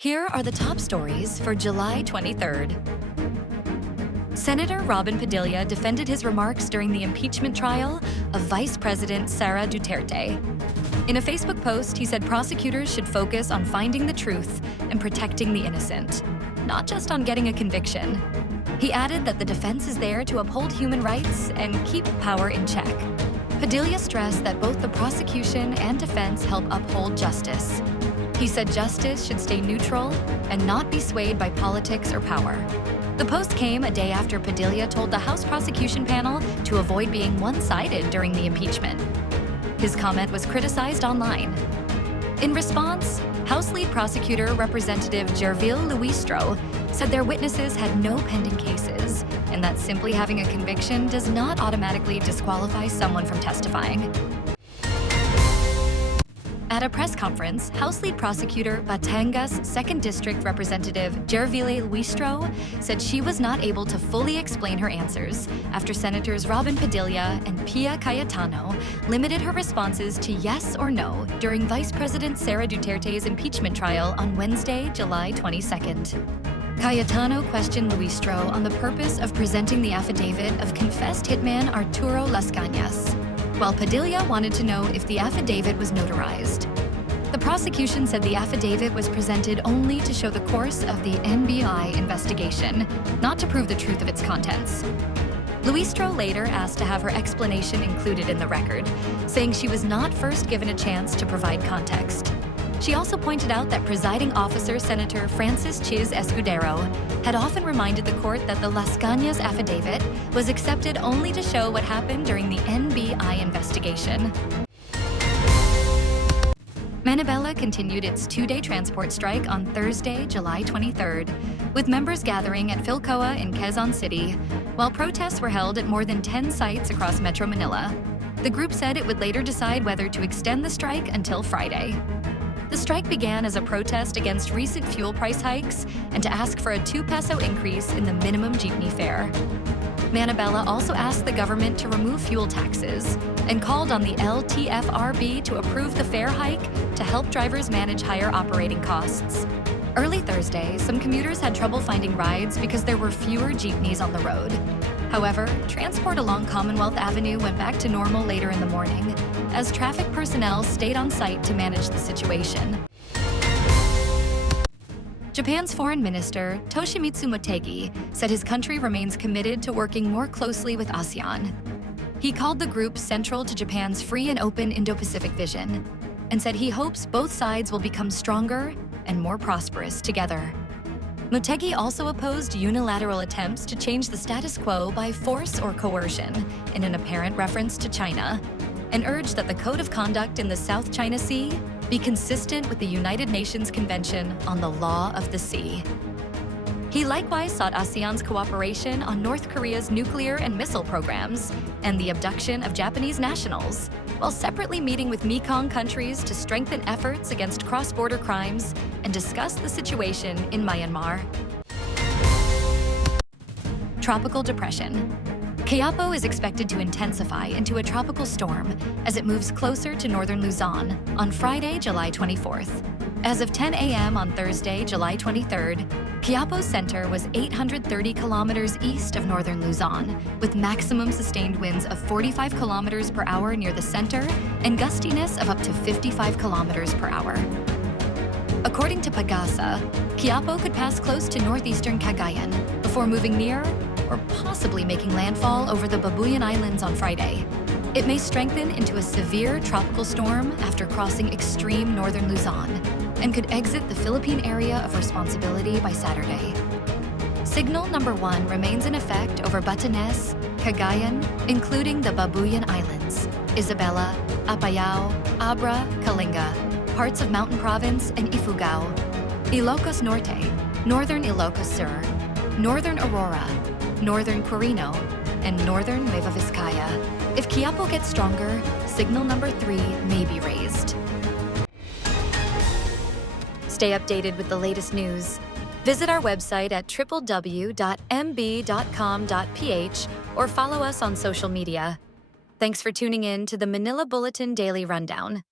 Here are the top stories for July 23rd. Senator Robin Padilla defended his remarks during the impeachment trial of Vice President Sara Duterte. In a Facebook post, he said prosecutors should focus on finding the truth and protecting the innocent, not just on getting a conviction. He added that the defense is there to uphold human rights and keep power in check. Padilla stressed that both the prosecution and defense help uphold justice. He said justice should stay neutral and not be swayed by politics or power. The post came a day after Padilla told the House prosecution panel to avoid being one-sided during the impeachment. His comment was criticized online. In response, House Lead Prosecutor Representative Gervil Luistro said their witnesses had no pending cases and that simply having a conviction does not automatically disqualify someone from testifying. At a press conference, House Lead Prosecutor Batangas 2nd District Representative Gervile Luistro said she was not able to fully explain her answers after Senators Robin Padilla and Pia Cayetano limited her responses to yes or no during Vice President Sara Duterte's impeachment trial on Wednesday, July 22nd. Cayetano questioned Luistro on the purpose of presenting the affidavit of confessed hitman Arturo Las Cañas, while Padilla wanted to know if the affidavit was notarized. The prosecution said the affidavit was presented only to show the course of the NBI investigation, not to prove the truth of its contents. Luistro later asked to have her explanation included in the record, saying she was not first given a chance to provide context. She also pointed out that presiding officer Senator Francis Chiz Escudero had often reminded the court that the Las Cañas affidavit was accepted only to show what happened during the NBI investigation. Manibela continued its two-day transport strike on Thursday, July 23rd, with members gathering at Philcoa in Quezon City, while protests were held at more than 10 sites across Metro Manila. The group said it would later decide whether to extend the strike until Friday. The strike began as a protest against recent fuel price hikes and to ask for a 2 peso increase in the minimum jeepney fare. Manibela also asked the government to remove fuel taxes and called on the LTFRB to approve the fare hike to help drivers manage higher operating costs. Early Thursday, some commuters had trouble finding rides because there were fewer jeepneys on the road. However, transport along Commonwealth Avenue went back to normal later in the morning, as traffic personnel stayed on site to manage the situation. Japan's Foreign Minister, Toshimitsu Motegi, said his country remains committed to working more closely with ASEAN. He called the group central to Japan's free and open Indo-Pacific vision, and said he hopes both sides will become stronger and more prosperous together. Motegi also opposed unilateral attempts to change the status quo by force or coercion, in an apparent reference to China, and urged that the Code of Conduct in the South China Sea be consistent with the United Nations Convention on the Law of the Sea. He likewise sought ASEAN's cooperation on North Korea's nuclear and missile programs and the abduction of Japanese nationals, while separately meeting with Mekong countries to strengthen efforts against cross-border crimes and discuss the situation in Myanmar. Tropical depression. Kiyapo is expected to intensify into a tropical storm as it moves closer to Northern Luzon on Friday, July 24th. As of 10 a.m. on Thursday, July 23rd, Kiyapo's center was 830 kilometers east of Northern Luzon, with maximum sustained winds of 45 kilometers per hour near the center and gustiness of up to 55 kilometers per hour. According to PAGASA, Kiyapo could pass close to northeastern Cagayan before moving near or possibly making landfall over the Babuyan Islands on Friday. It may strengthen into a severe tropical storm after crossing extreme northern Luzon and could exit the Philippine area of responsibility by Saturday. Signal number 1 remains in effect over Batanes, Cagayan, including the Babuyan Islands, Isabela, Apayao, Abra, Kalinga, parts of Mountain Province and Ifugao, Ilocos Norte, Northern Ilocos Sur, Northern Aurora, Northern Quirino, and Northern Nueva Vizcaya. If Kiyapo gets stronger, signal number 3 may be raised. Stay updated with the latest news. Visit our website at www.mb.com.ph or follow us on social media. Thanks for tuning in to the Manila Bulletin Daily Rundown.